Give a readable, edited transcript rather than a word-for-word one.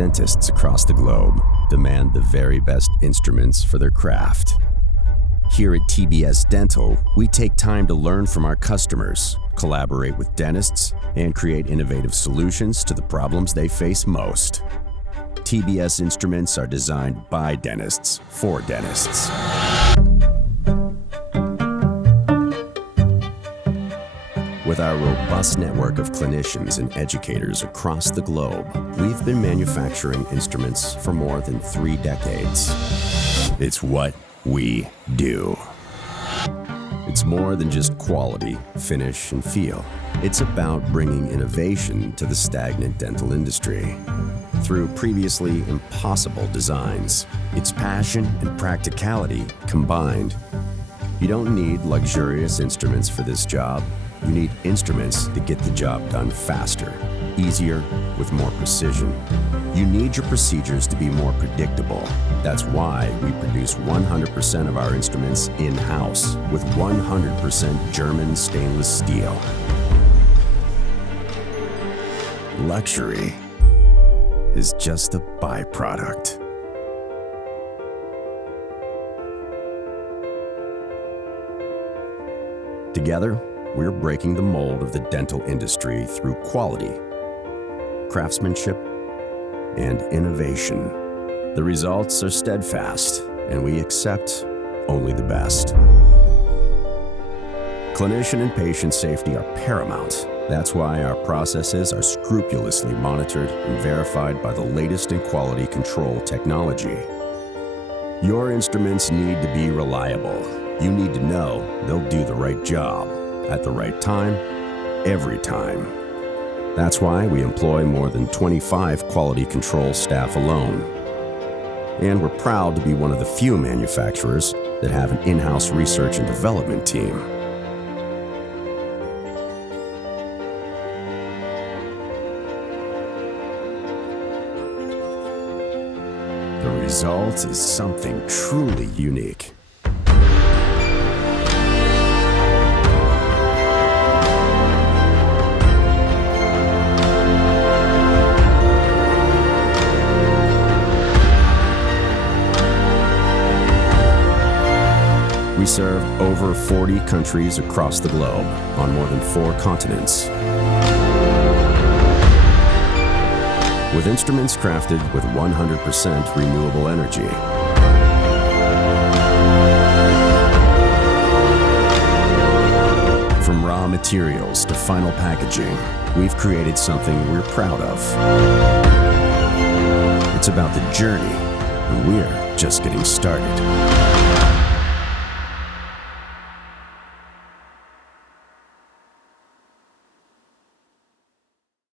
Dentists across the globe demand the very best instruments for their craft. Here at TBS Dental, we take time to learn from our customers, collaborate with dentists, and create innovative solutions to the problems they face most. TBS instruments are designed by dentists for dentists. With our robust network of clinicians and educators across the globe, we've been manufacturing instruments for more than 3 decades. It's what we do. It's more than just quality, finish, and feel. It's about bringing innovation to the stagnant dental industry. Through previously impossible designs, it's passion and practicality combined. You don't need luxurious instruments for this job. You need instruments that get the job done faster, easier, with more precision. You need your procedures to be more predictable. That's why we produce 100% of our instruments in-house with 100% German stainless steel. Luxury is just a byproduct. Together, we're breaking the mold of the dental industry through quality, craftsmanship, and innovation. The results are steadfast, and we accept only the best. Clinician and patient safety are paramount. That's why our processes are scrupulously monitored and verified by the latest in quality control technology. Your instruments need to be reliable. You need to know they'll do the right job at the right time, every time. That's why we employ more than 25 quality control staff alone. And we're proud to be one of the few manufacturers that have an in-house research and development team. The result is something truly unique. We serve over 40 countries across the globe on more than 4 continents. With instruments crafted with 100% renewable energy. From raw materials to final packaging, we've created something we're proud of. It's about the journey, and we're just getting started.